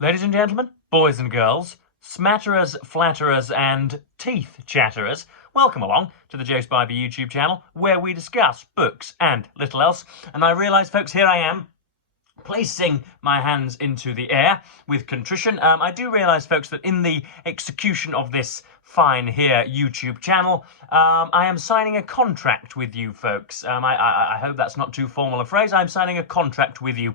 Ladies and gentlemen, boys and girls, smatterers, flatterers, and teeth chatterers, welcome along to the Joe Spivey YouTube channel, where we discuss books and little else. And I realise, folks, here I am, placing my hands into the air with contrition. I do realise, folks, that in the execution of this fine here YouTube channel, I am signing a contract with you folks. I hope that's not too formal a phrase. I'm signing a contract with you.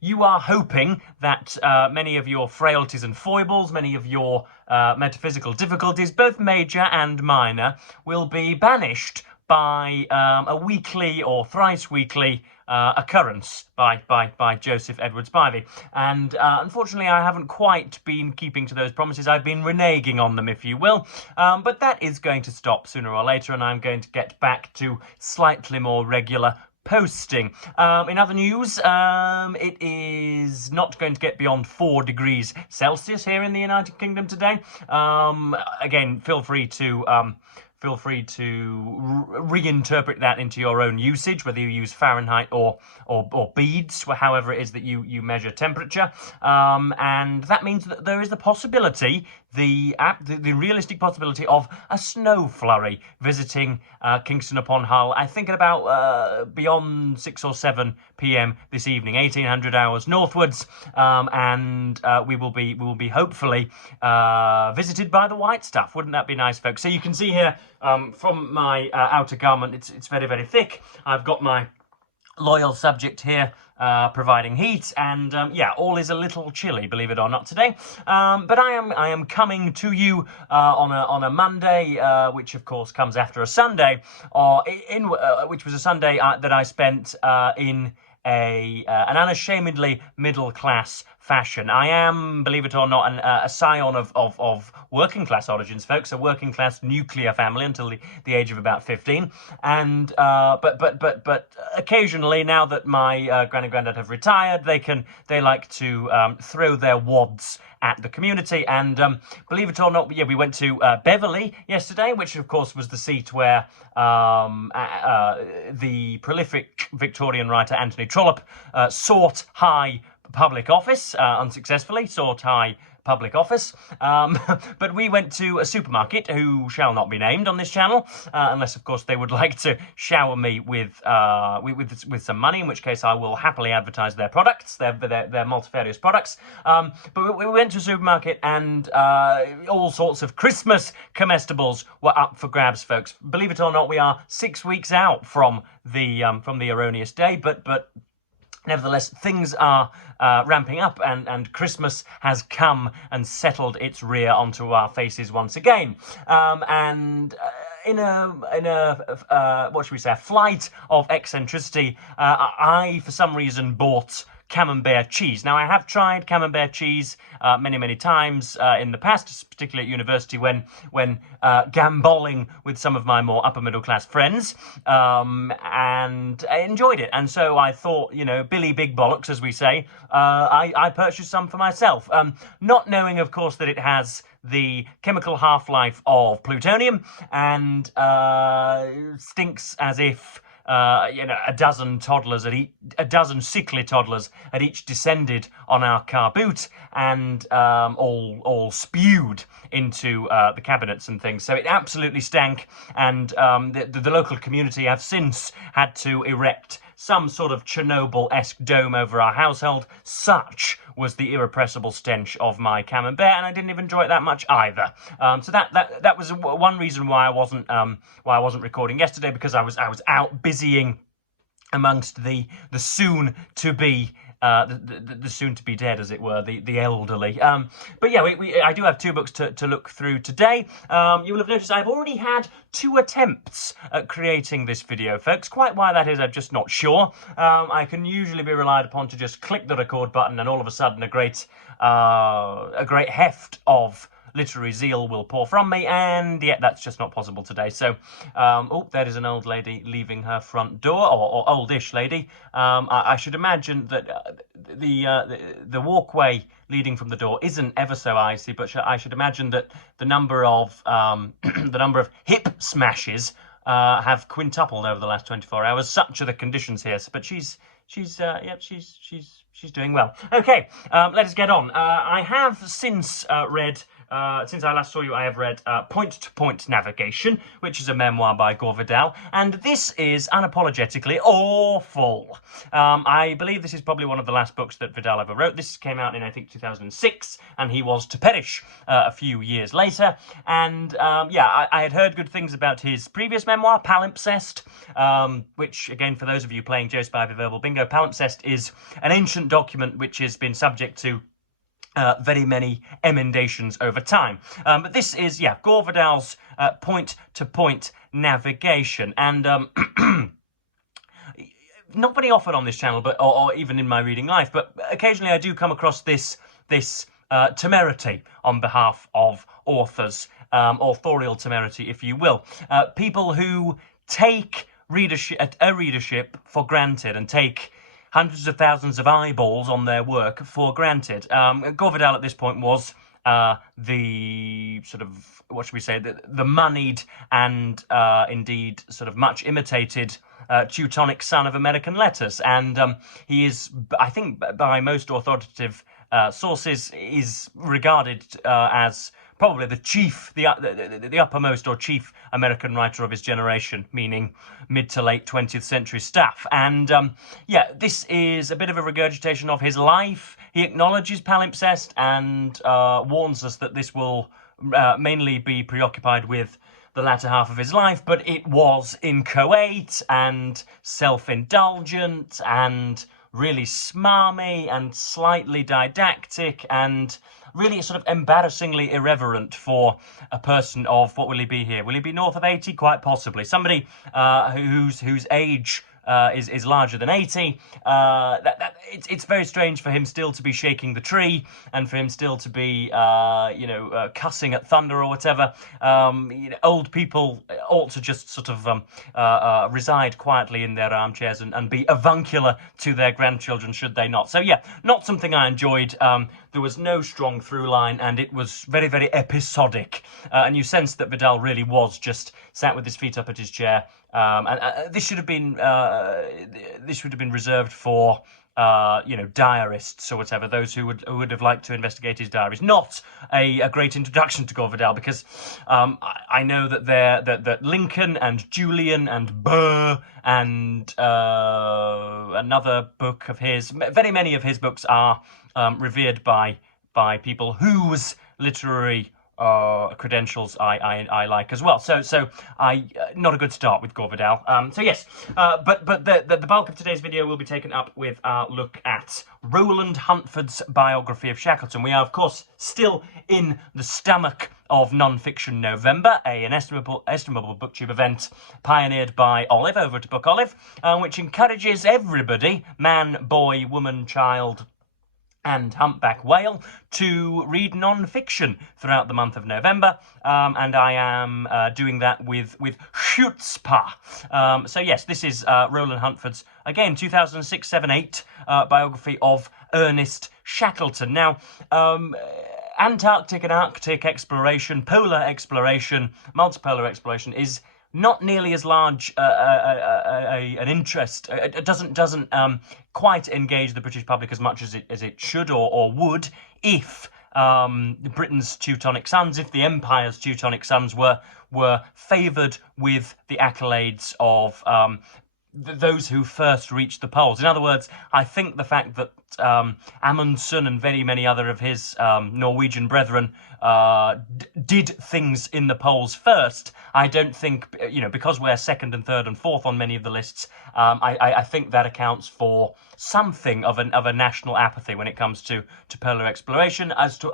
You are hoping that many of your frailties and foibles, many of your metaphysical difficulties, both major and minor, will be banished by a weekly or thrice weekly occurrance by Joseph Edward Spivey. And unfortunately, I haven't quite been keeping to those promises. I've been reneging on them, if you will. But that is going to stop sooner or later, and I'm going to get back to slightly more regular posting. In other news, it is not going to get beyond 4 degrees Celsius here in the United Kingdom today. Again, feel free to reinterpret that into your own usage, whether you use Fahrenheit or beads, however it is that you measure temperature. And that means that there is the possibility, the realistic possibility of a snow flurry visiting Kingston upon Hull. I think at about beyond 6 or 7 p.m. this evening, 1800 hours northwards, and we will be hopefully visited by the white stuff. Wouldn't that be nice, folks? So you can see here from my outer garment, it's very, very thick. I've got my loyal subject here providing heat, and yeah, all is a little chilly, believe it or not, today. But I am coming to you on a Monday, which of course comes after a Sunday, which was a Sunday that I spent in an unashamedly middle-class fashion. I am, believe it or not, a scion of working-class origins, folks, a working-class nuclear family until the age of about 15. And but occasionally, now that my granny and granddad have retired, they like to throw their wads at the community. And believe it or not, yeah, we went to Beverley yesterday, which of course was the seat where the prolific Victorian writer Anthony Trollope sought high public office, unsuccessfully sought high public office. But we went to a supermarket who shall not be named on this channel, unless of course they would like to shower me with some money, in which case I will happily advertise their products, their multifarious products. But we went to a supermarket, and all sorts of Christmas comestibles were up for grabs, folks. Believe it or not, we are 6 weeks out from the erroneous day, but nevertheless, things are ramping up, and Christmas has come and settled its rear onto our faces once again. In a what should we say, a flight of eccentricity, I for some reason bought camembert cheese. Now, I have tried camembert cheese many times in the past, particularly at university when gambolling with some of my more upper middle class friends, and I enjoyed it. And so I thought, you know, Billy Big Bollocks, as we say, I purchased some for myself, not knowing, of course, that it has the chemical half-life of plutonium and stinks as if a dozen sickly toddlers had each descended on our car boot and all spewed into the cabinets and things. So it absolutely stank, and the local community have since had to erect some sort of Chernobyl-esque dome over our household. Such was the irrepressible stench of my camembert, and I didn't even enjoy it that much either. So that was one reason why I wasn't recording yesterday, because I was out busying amongst the soon to be the soon to be dead, as it were, the elderly. But yeah, I do have 2 books to look through today. You will have noticed I've already had 2 attempts at creating this video, folks. Quite why that is, I'm just not sure. I can usually be relied upon to just click the record button, and all of a sudden a great heft of literary zeal will pour from me, and yet that's just not possible today. So, oh, there is an old lady leaving her front door, or oldish lady. I should imagine that the walkway leading from the door isn't ever so icy, but I should imagine that the number of hip smashes have quintupled over the last 24 hours. Such are the conditions here. But she's yeah, she's doing well. Okay, let us get on. I have since read. Since I last saw you, I have read Point to Point Navigation, which is a memoir by Gore Vidal, and this is unapologetically awful. I believe this is probably one of the last books that Vidal ever wrote. This came out in, I think, 2006, and he was to perish a few years later. And yeah, I had heard good things about his previous memoir, Palimpsest, which, again, for those of you playing Joe Spivey Verbal Bingo, Palimpsest is an ancient document which has been subject to very many emendations over time. But this is, yeah, Gore Vidal's point-to-point navigation. And not very often on this channel, but or even in my reading life, but occasionally I do come across this temerity on behalf of authors, authorial temerity, if you will. People who take readership for granted and take hundreds of thousands of eyeballs on their work for granted. Gore Vidal at this point was the sort of, what should we say, the moneyed and indeed sort of much imitated Teutonic son of American letters. And he is, I think, by most authoritative sources, is regarded as probably the uppermost or chief American writer of his generation, meaning mid to late 20th century stuff. And yeah, this is a bit of a regurgitation of his life. He acknowledges palimpsest and warns us that this will mainly be preoccupied with the latter half of his life, but it was inchoate and self-indulgent and really smarmy and slightly didactic and really sort of embarrassingly irreverent for a person of, what will he be here? Will he be north of 80? Quite possibly. Somebody whose age is larger than 80. It's very strange for him still to be shaking the tree and for him still to be, cussing at thunder or whatever. Old people ought to just sort of reside quietly in their armchairs and be avuncular to their grandchildren, should they not. So yeah, not something I enjoyed. There was no strong through line, and it was very, very episodic. And you sense that Vidal really was just sat with his feet up at his chair. And this should have been reserved for diarists or whatever, those who would have liked to investigate his diaries. Not a great introduction to Gore Vidal, because I know that Lincoln and Julian and Burr and another book of his, very many of his books are revered by people whose literary credentials I like as well. So I not a good start with Gore Vidal. So yes, but the bulk of today's video will be taken up with our look at Roland Huntford's biography of Shackleton. We are, of course, still in the stomach of Non-Fiction November, an estimable booktube event pioneered by Olive over at Book Olive, which encourages everybody, man, boy, woman, child, and humpback whale, to read non-fiction throughout the month of November, and I am doing that with chutzpah. So yes, this is Roland Huntford's, again, 2006, 7, 8 biography of Ernest Shackleton. Now, Antarctic and Arctic exploration, polar exploration, multipolar exploration is not nearly as large an interest. It doesn't quite engage the British public as much as it should or would if Britain's Teutonic sons, if the Empire's Teutonic sons were favoured with the accolades of those who first reached the poles. In other words, I think the fact that Amundsen and very many other of his Norwegian brethren did things in the polls first, I don't think, because we're second and third and fourth on many of the lists, I think that accounts for something of a national apathy when it comes to polar exploration. As to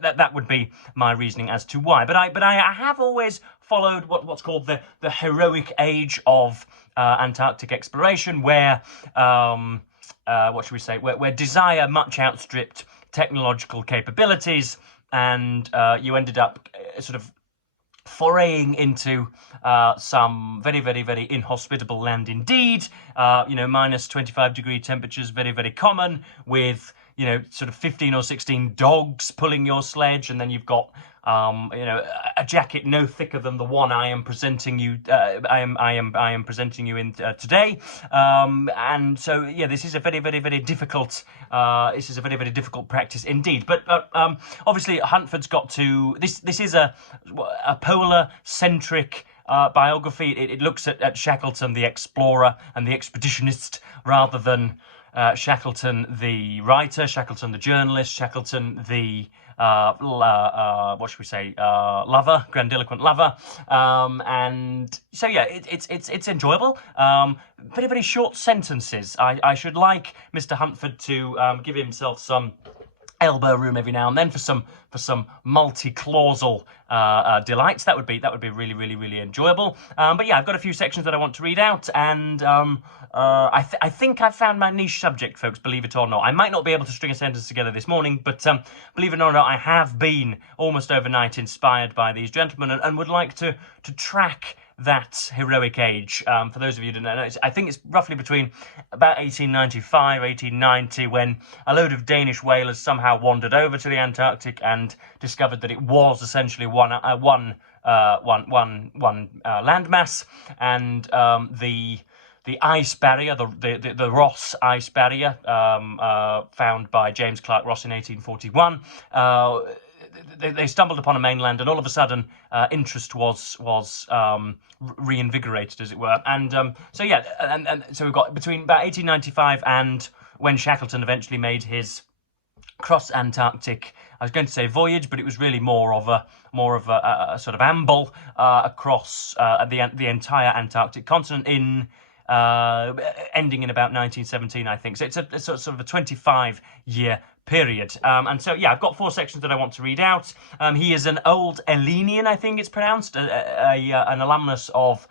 that would be my reasoning as to why. But I have always followed what's called the heroic age of Antarctic exploration, where what should we say? Where desire much outstripped technological capabilities, and you ended up sort of foraying into some very, very, very inhospitable land indeed. Minus 25-degree temperatures, very, very common, with sort of 15 or 16 dogs pulling your sledge, and then you've got a jacket no thicker than the one I am presenting you. I am presenting you in today. And so yeah, this is a very difficult. This is a very difficult practice indeed. But obviously Huntford's got to. This is a polar centric. Biography. It looks at Shackleton, the explorer and the expeditionist, rather than Shackleton, the writer, Shackleton, the journalist, Shackleton, the what should we say, lover, grandiloquent lover. And so yeah, it's enjoyable. Very short sentences. I should like Mr. Huntford to give himself some elbow room every now and then for some multi-clausal delights. That would be really enjoyable. But yeah, I've got a few sections that I want to read out, and I think I've found my niche subject, folks, believe it or not. I might not be able to string a sentence together this morning, but believe it or not, I have been almost overnight inspired by these gentlemen, and would like to track that heroic age. For those of you who don't know, I think it's roughly between about 1895, 1890, when a load of Danish whalers somehow wandered over to the Antarctic and discovered that it was essentially one landmass, and the ice barrier, the Ross ice barrier, found by James Clark Ross in 1841. They stumbled upon a mainland, and all of a sudden, interest was reinvigorated, as it were. And so yeah, and so we've got between about 1895 and when Shackleton eventually made his cross Antarctic. I was going to say voyage, but it was really more of a sort of amble across the entire Antarctic continent in. Ending in about 1917, I think. So it's a sort of a 25-year period. And so, yeah, I've got 4 sections that I want to read out. He is an old Elenian, I think it's pronounced, an alumnus of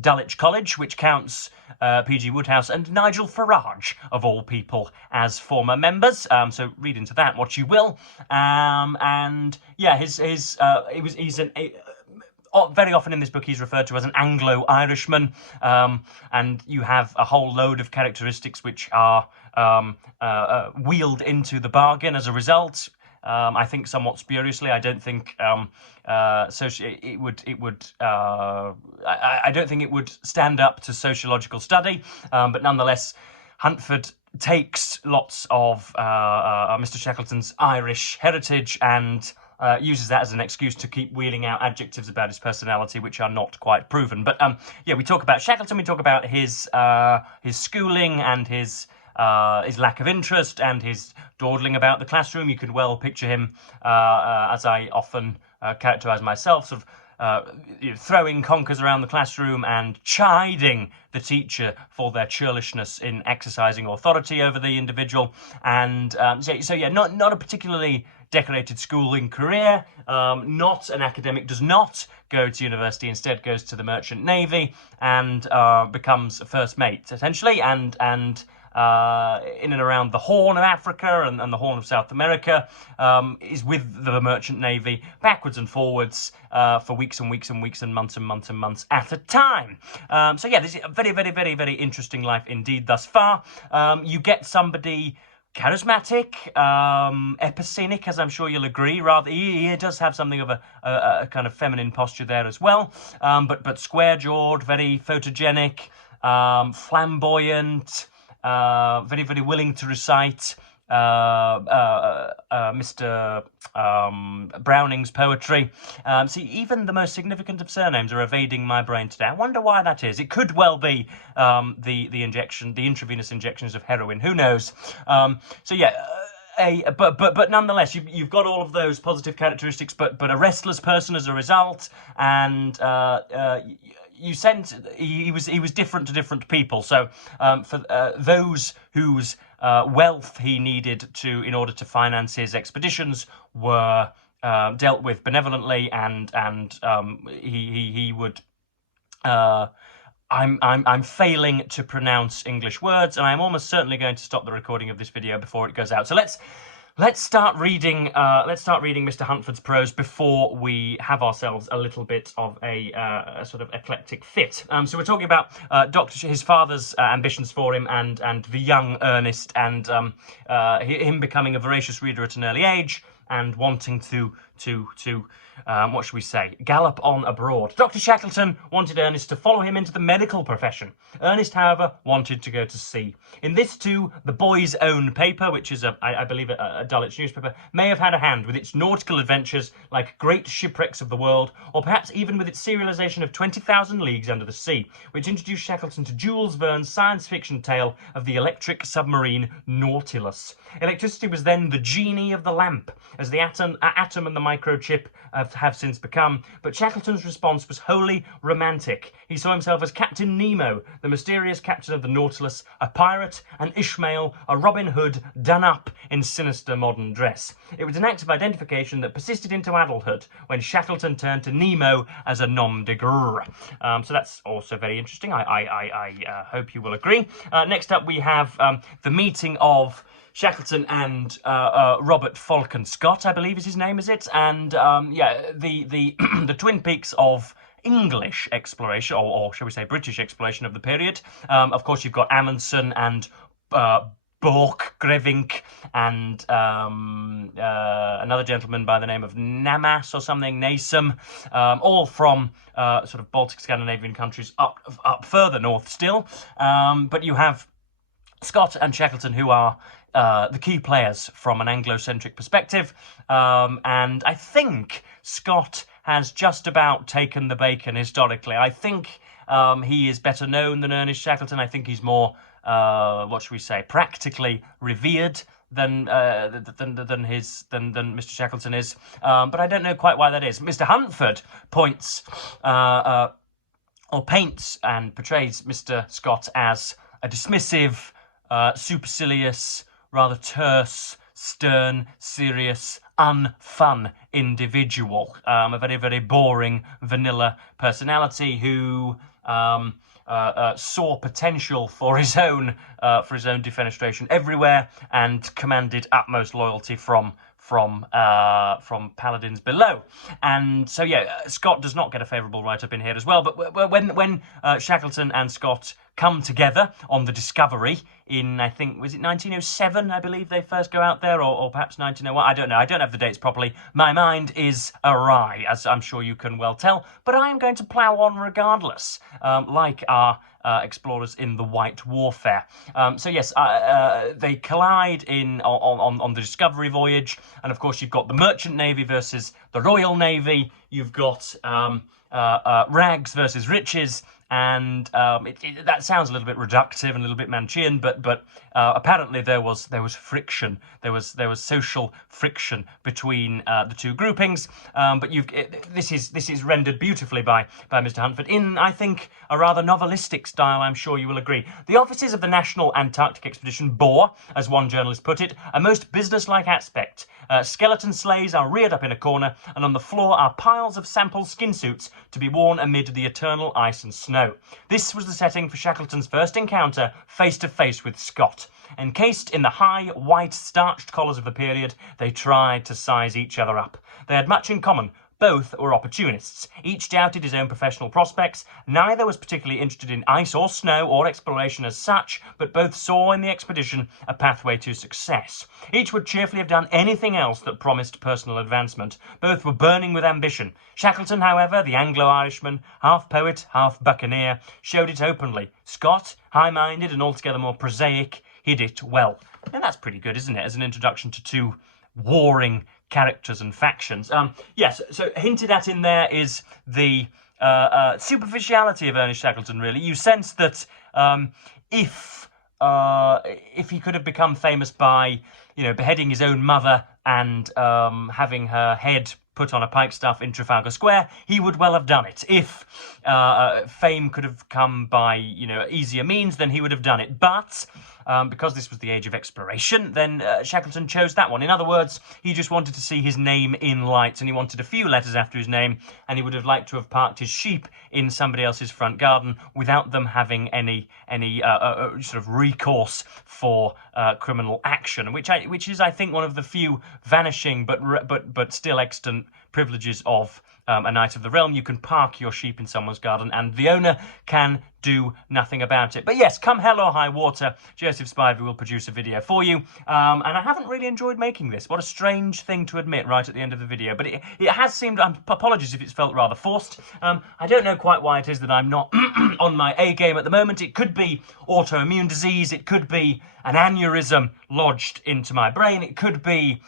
Dulwich College, which counts P.G. Wodehouse and Nigel Farage, of all people, as former members. So read into that what you will. And yeah, very often in this book he's referred to as an Anglo-Irishman, and you have a whole load of characteristics which are wheeled into the bargain as a result. I think somewhat spuriously. I don't think I don't think it would stand up to sociological study, but nonetheless, Huntford takes lots of Mr. Shackleton's Irish heritage and uses that as an excuse to keep wheeling out adjectives about his personality, which are not quite proven. But yeah, we talk about Shackleton, we talk about his schooling and his lack of interest and his dawdling about the classroom. You could well picture him, as I often characterise myself, sort of throwing conkers around the classroom and chiding the teacher for their churlishness in exercising authority over the individual. And so yeah, not a particularly decorated schooling career, not an academic, does not go to university, instead goes to the Merchant Navy and becomes a first mate, essentially, and in and around the Horn of Africa and the Horn of South America, is with the Merchant Navy backwards and forwards for weeks and weeks and weeks and months and months and months at a time. So yeah, this is a very interesting life indeed thus far. You get somebody charismatic, epicenic, as I'm sure you'll agree. Rather, he does have something of a kind of feminine posture there as well, but square-jawed, very photogenic, flamboyant, very willing to recite Mr. Browning's poetry. See, even the most significant of surnames are evading my brain today. I wonder why that is. It could well be the intravenous injections of heroin. Who knows? So yeah. But nonetheless, you've got all of those positive characteristics, but a restless person as a result, and you sense he was different to different people. So for those whose wealth he needed in order to finance his expeditions were dealt with benevolently, and he would. I'm failing to pronounce English words, and I'm almost certainly going to stop the recording of this video before it goes out. So let's Let's start reading. Mr. Huntford's prose before we have ourselves a little bit of a sort of eclectic fit. So we're talking about his father's ambitions for him, and the young Ernest, and him becoming a voracious reader at an early age, and wanting to what should we say, gallop on abroad. Dr. Shackleton wanted Ernest to follow him into the medical profession. Ernest, however, wanted to go to sea. In this too, the boy's own paper, which is, I believe, a Dulwich newspaper, may have had a hand with its nautical adventures like Great Shipwrecks of the World, or perhaps even with its serialisation of 20,000 Leagues Under the Sea, which introduced Shackleton to Jules Verne's science fiction tale of the electric submarine Nautilus. Electricity was then the genie of the lamp, as the atom and the microchip have since become, but Shackleton's response was wholly romantic. He saw himself as Captain Nemo, the mysterious captain of the Nautilus, a pirate, an Ishmael, a Robin Hood done up in sinister modern dress. It was an act of identification that persisted into adulthood when Shackleton turned to Nemo as a nom de guerre. So that's also very interesting. I hope you will agree. Next up we have the meeting of Shackleton and Robert Falcon Scott, I believe is his name, is it? And the the Twin Peaks of English exploration, or shall we say British exploration of the period. Of course, you've got Amundsen and Borchgrevink and another gentleman by the name of Namas or something, Nasum, all from sort of Baltic Scandinavian countries up further north still. But you have Scott and Shackleton, who are the key players from an Anglo-centric perspective, and I think Scott has just about taken the bacon historically. I think he is better known than Ernest Shackleton. I think he's more, what should we say, practically revered than Mr. Shackleton is. But I don't know quite why that is. Mr. Huntford points or paints and portrays Mr. Scott as a dismissive, supercilious, rather terse, stern, serious, unfun individual. A very, very boring, vanilla personality who saw potential for his own defenestration everywhere and commanded utmost loyalty from paladins below. And so Scott does not get a favourable write-up in here as well. But when Shackleton and Scott come together on the Discovery in, I think, was it 1907, I believe they first go out there, or perhaps 1901, I don't know, I don't have the dates properly. My mind is awry, as I'm sure you can well tell, but I am going to plough on regardless, like our explorers in the White Warfare. So yes, they collide on the Discovery voyage, and of course you've got the Merchant Navy versus the Royal Navy, you've got rags versus riches, and that sounds a little bit reductive and a little bit Manchean, but apparently there was friction, there was social friction between the two groupings. But this is rendered beautifully by Mr. Huntford in, I think, a rather novelistic style. I'm sure you will agree. The officers of the National Antarctic Expedition bore, as one journalist put it, a most businesslike aspect. Skeleton sleighs are reared up in a corner, and on the floor are piles of sample skin suits to be worn amid the eternal ice and snow. This was the setting for Shackleton's first encounter face-to-face with Scott. Encased in the high, white, starched collars of the period, they tried to size each other up. They had much in common. Both were opportunists. Each doubted his own professional prospects. Neither was particularly interested in ice or snow or exploration as such, but both saw in the expedition a pathway to success. Each would cheerfully have done anything else that promised personal advancement. Both were burning with ambition. Shackleton, however, the Anglo-Irishman, half poet, half buccaneer, showed it openly. Scott, high-minded and altogether more prosaic, hid it well. And that's pretty good, isn't it, as an introduction to two warring characters and factions. Yes, so hinted at in there is the superficiality of Ernest Shackleton, really. You sense that if he could have become famous by, beheading his own mother and having her head put on a pikestaff in Trafalgar Square, he would well have done it. If fame could have come by, easier means, then he would have done it. But because this was the age of exploration, then Shackleton chose that one. In other words, he just wanted to see his name in lights, and he wanted a few letters after his name, and he would have liked to have parked his sheep in somebody else's front garden without them having any sort of recourse for criminal action, which is, I think, one of the few vanishing but still extant privileges of a Knight of the Realm. You can park your sheep in someone's garden and the owner can do nothing about it. But yes, come hell or high water, Joseph Spivey will produce a video for you. And I haven't really enjoyed making this. What a strange thing to admit right at the end of the video. But it has seemed, apologies if it's felt rather forced. I don't know quite why it is that I'm not on my A game at the moment. It could be autoimmune disease. It could be an aneurysm lodged into my brain. It could be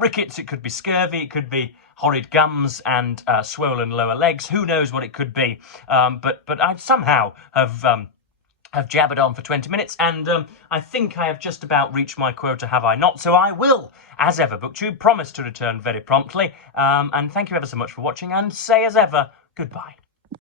rickets. It could be scurvy. It could be horrid gums and swollen lower legs. Who knows what it could be? But I somehow have jabbered on for 20 minutes, and I think I have just about reached my quota, have I not? So I will, as ever, BookTube, promise to return very promptly. And thank you ever so much for watching, and say as ever, goodbye.